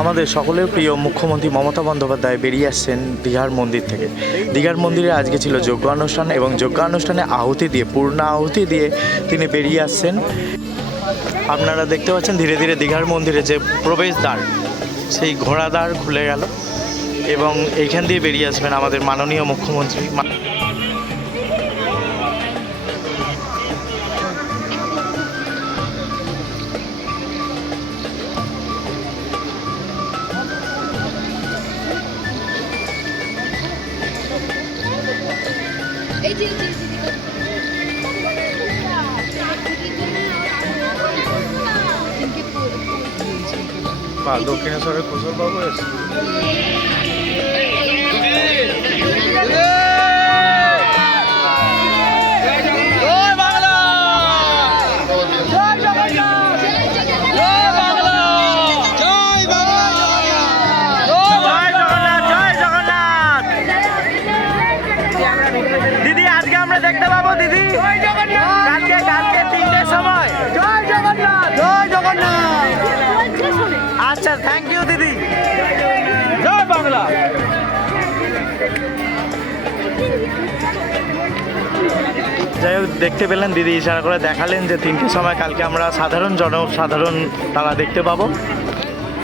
আমাদের সকলের প্রিয় মুখ্যমন্ত্রী মমতা বন্দ্যোপাধ্যায় বেরিয়ে আসছেন দীঘার মন্দির থেকে। দীঘার মন্দিরে আজকে ছিল যজ্ঞ অনুষ্ঠান এবং যজ্ঞ অনুষ্ঠানে আহুতি দিয়ে, পূর্ণ আহুতি দিয়ে তিনি বেরিয়ে আসছেন। আপনারা দেখতে পাচ্ছেন ধীরে ধীরে দীঘার মন্দিরে যে প্রবেশদ্বার, সেই ঘোড়াদ্বার খুলে গেল এবং এইখান দিয়ে বেরিয়ে আসবেন আমাদের মাননীয় মুখ্যমন্ত্রী। বা দক্ষিণেশ্বরের কুশল বাবু এসে দিদি আজকে আমরা দেখতে পাবো দিদি। কালকে কালকে তিনটের সময়। জয় জগন্নাথ জয় জগন্নাথ। আচ্ছা থ্যাংক ইউ দিদি। জয় বাংলা। যাই হোক দেখতে পেলেন দিদি ইশারা করে দেখালেন যে তিনটের সময় কালকে আমরা সাধারণ জনসাধারণ তারা দেখতে পাবো।